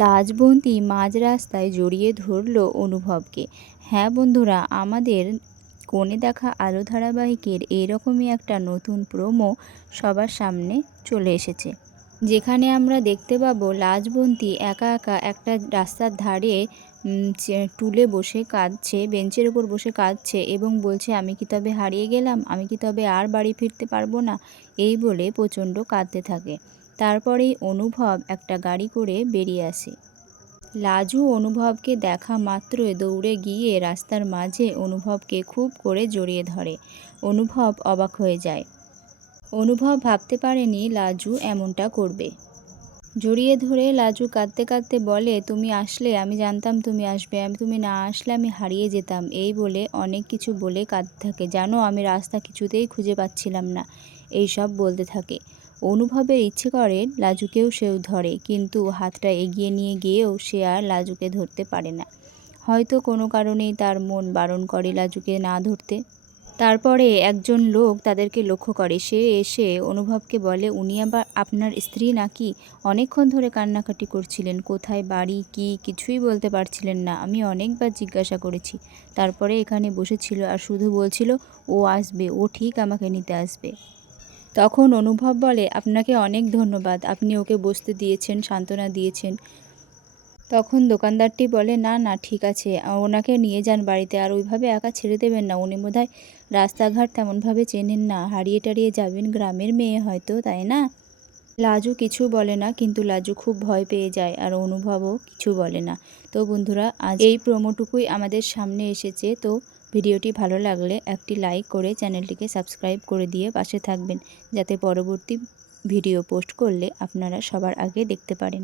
লাজবন্তী মাঝ রাস্তায় জড়িয়ে ধরল অনুভবকে। হ্যাঁ বন্ধুরা, আমাদের কোণে দেখা আলো ধারাবাহিকের এরকমই একটা নতুন প্রোমো সবার সামনে চলে এসেছে, যেখানে আমরা দেখতে পাবো লাজবন্তী একা একা একটা রাস্তার ধারে টুলে বসে কাঁদছে, বেঞ্চের ওপর বসে কাঁদছে এবং বলছে, আমি কি তবে হারিয়ে গেলাম, আমি কি তবে আর বাড়ি ফিরতে পারবো না, এই বলে প্রচণ্ড কাঁদতে থাকে। তারপরেই অনুভব একটা গাড়ি করে বেরিয়ে আসে। লাজু অনুভবকে দেখা মাত্রই দৌড়ে গিয়ে রাস্তার মাঝে অনুভবকে খুব করে জড়িয়ে ধরে। অনুভব অবাক হয়ে যায়। অনুভব ভাবতে পারেনি লাজু এমনটা করবে। জড়িয়ে ধরে লাজু কাঁদতে কাঁদতে বলে, তুমি আসলে, আমি জানতাম তুমি আসবে, তুমি না আসলে আমি হারিয়ে যেতাম, এই বলে অনেক কিছু বলে কাঁদতে থাকে। জানো, আমি রাস্তা কিছুতেই খুঁজে পাচ্ছিলাম না, এই সব বলতে থাকে। অনুভবের ইচ্ছে করে লাজুকেও সেও ধরে, কিন্তু হাতটা এগিয়ে নিয়ে গিয়েও সে আর লাজুকে ধরতে পারে না। হয়তো কোনো কারণেই তার মন বারণ করে লাজুকে না ধরতে। তারপরে একজন লোক তাদেরকে লক্ষ্য করে। সে এসে অনুভবকে বলে, উনি আবার আপনার স্ত্রী নাকি? অনেকক্ষণ ধরে কান্নাকাটি করছিলেন, কোথায় বাড়ি কি কিছুই বলতে পারছিলেন না, আমি অনেকবার জিজ্ঞাসা করেছি। তারপরে এখানে বসেছিল আর শুধু বলছিল ও আসবে, ও ঠিক আমাকে নিতে আসবে। তখন অনুভব বলে, আপনাকে অনেক ধন্যবাদ, আপনি ওকে বসতে দিয়েছেন, সান্ত্বনা দিয়েছেন। তখন দোকানদারটি বলে, না না ঠিক আছে, ওনাকে নিয়ে যান বাড়িতে, আর ওইভাবে একা ছেড়ে দেবেন না, উনি বোধহয় রাস্তাঘাট তেমনভাবে চেনেন না, হারিয়ে টারিয়ে যাবেন, গ্রামের মেয়ে হয়তো, তাই না? লাজু কিছু বলে না, কিন্তু লাজু খুব ভয় পেয়ে যায়, আর অনুভবও কিছু বলে না। তো বন্ধুরা, আজ এই প্রোমোটুকুই আমাদের সামনে এসেছে। তো ভিডিওটি ভালো লাগলে একটি লাইক করে চ্যানেলটিকে সাবস্ক্রাইব করে দিয়ে পাশে থাকবেন, যাতে পরবর্তী ভিডিও পোস্ট করলে আপনারা সবার আগে দেখতে পারেন।